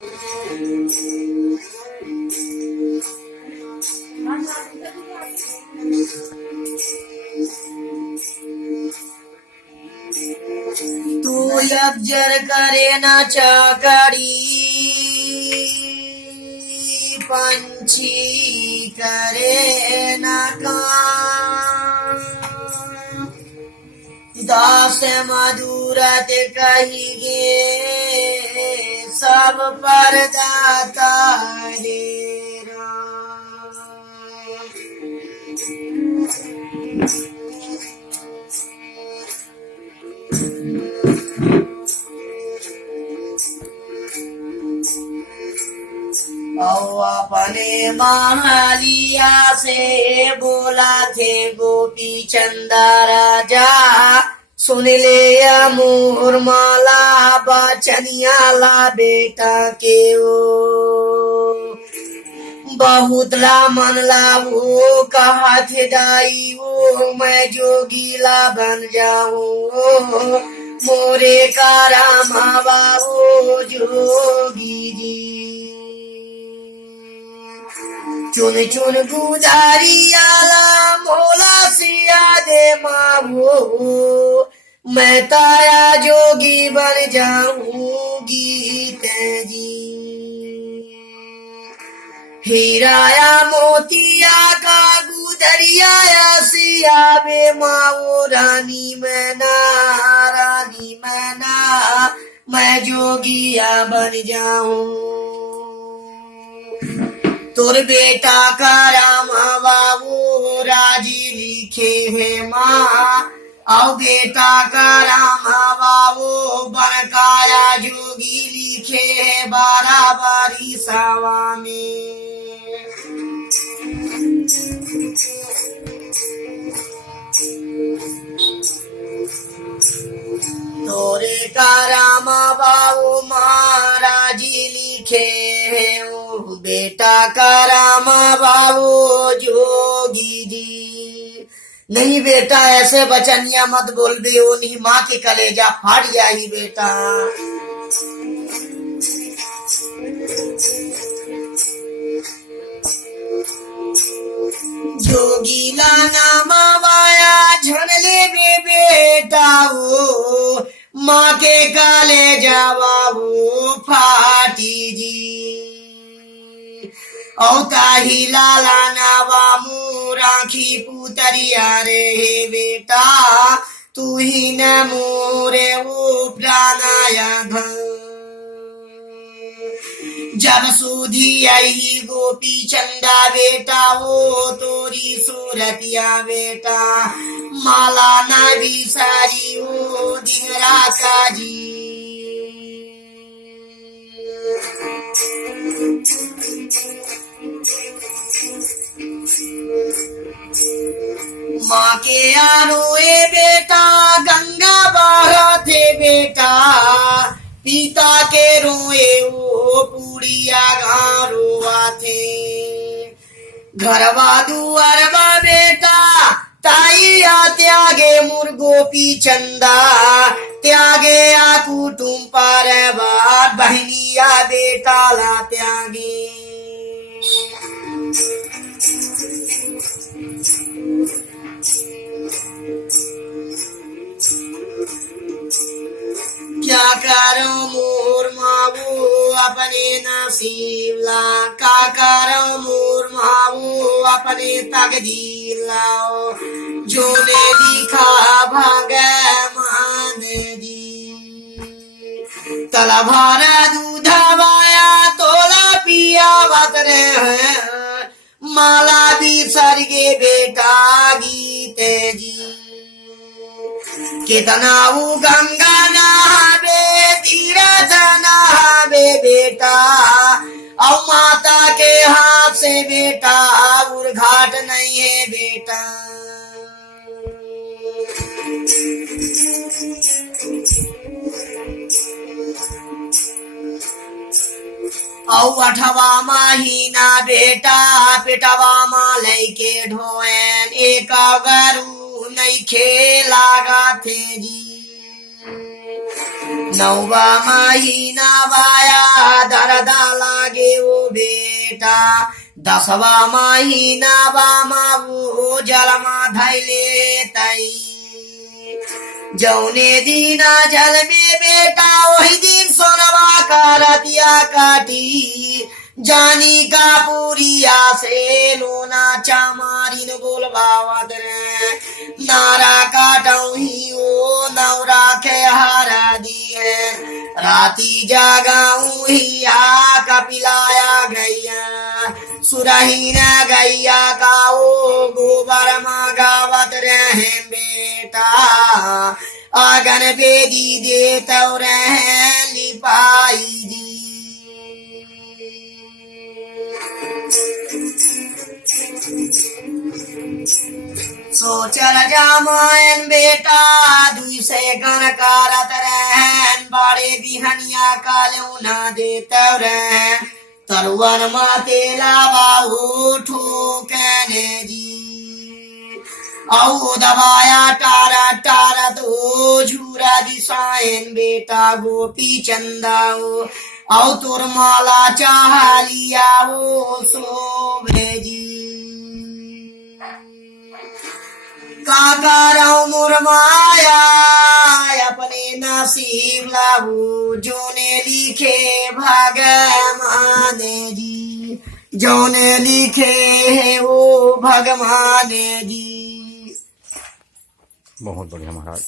तू अब्जर करे न चाकरी पंछी करे न काम दास मधुरत कहिगे सब पर दाता रे अपने महालिया से बोला थे गोपी चंदा राजा सुन ले मोर माला बचनिया ला बेटा के ओ बहुत ला मन ला वो कहा थे दाई वो मैं जोगीला बन जाऊं मोरे का रामा बाबू जोगी जी चुन चुन गुजारियाला मोला सिया दे मावो मैं ताया जोगी बन जाऊंगी तेजी हीराया मोतिया का गुदरिया सिया बे मावो रानी मैना मैं जोगिया बन जाऊं तोर बेटा का राम बाबू राजी लिखे है माँ आओ बेटा का राम बाबू बनकाया जोगी लिखे है बारी सावा में तोरे का राम बाबू महाराजी लिखे है बेटा का राम बाबू जोगी जी नहीं बेटा ऐसे बचनिया मत बोल दे वो नहीं माँ के कलेजा फाट जाही बेटा जोगीला नाम वाया झड़ले बेटा वो माँ के कलेजा बाबू फाटी जी औताही लाला नावामू राखी पुतरिया रे बेटा तू ही न मोरे वो प्राणाया घर जब सुधी आई गोपी चंदा बेटा वो तोरी सूरतिया बेटा माला ना भी सारी वो दिन राता जी माँ के आरोए बेटा गंगा बहा थे बेटा पिता के रोए वो पूड़िया घारोआ थे घरवा दुआरवा बेटा ताइया त्यागे मुर्गोपी चंदा त्यागे आ कुटुम पर बार बहनिया बेटा ला त्यागे क्या करो मोर मावू अपने नसीब ला का करो मोर मावू अपने तकदीर लाओ जो ने दिखा भागे मान दी तला भरा दूधवाया तोला पिया बतरे हैं माला भी सरगे बेटा गीते जी कितना वो गंगा नहावे तीरथ नहावे बेटा और माता के हाथ से बेटा और घाट नहीं है बेटा औ अठवा महीना बेटा पिटवा माँ लैके ढोएन एक गरू नहीं खेला थे जी नौवा महीना वाया दर्द बेटा 10वां महीना बामा वो जलमा धैले तई जौने दीना जल में बेटा वही दिन सोनवा का रतिया काटी जानी का पूरिया से लोना चामारिन बोलबावत रे नारा काटऊ ही ओ नौरा के हारा दिए राती जागाऊ ही आ कपिलाया गैया सुरहीन गैया का ओ गोबर गावत रहे बेटा आगन बेदी देत रहे लिपाई जी सोचल जामन बेटा 2 से गन करत रहन बड़े बिहनिया काले ना देत रहन तरुवन मातेला बाहू ठोकने जी औ दबाया टारा टारा तो झूरा दिसायन बेटा गोपी चंदाओ औ तोर माला चाह लिया वो शोभे जी काकाराव मुरमाया अपने नसीब लाऊ जोने लिखे भगवान जी जोने लिखे है वो भगवान जी। बहुत बढ़िया महाराज।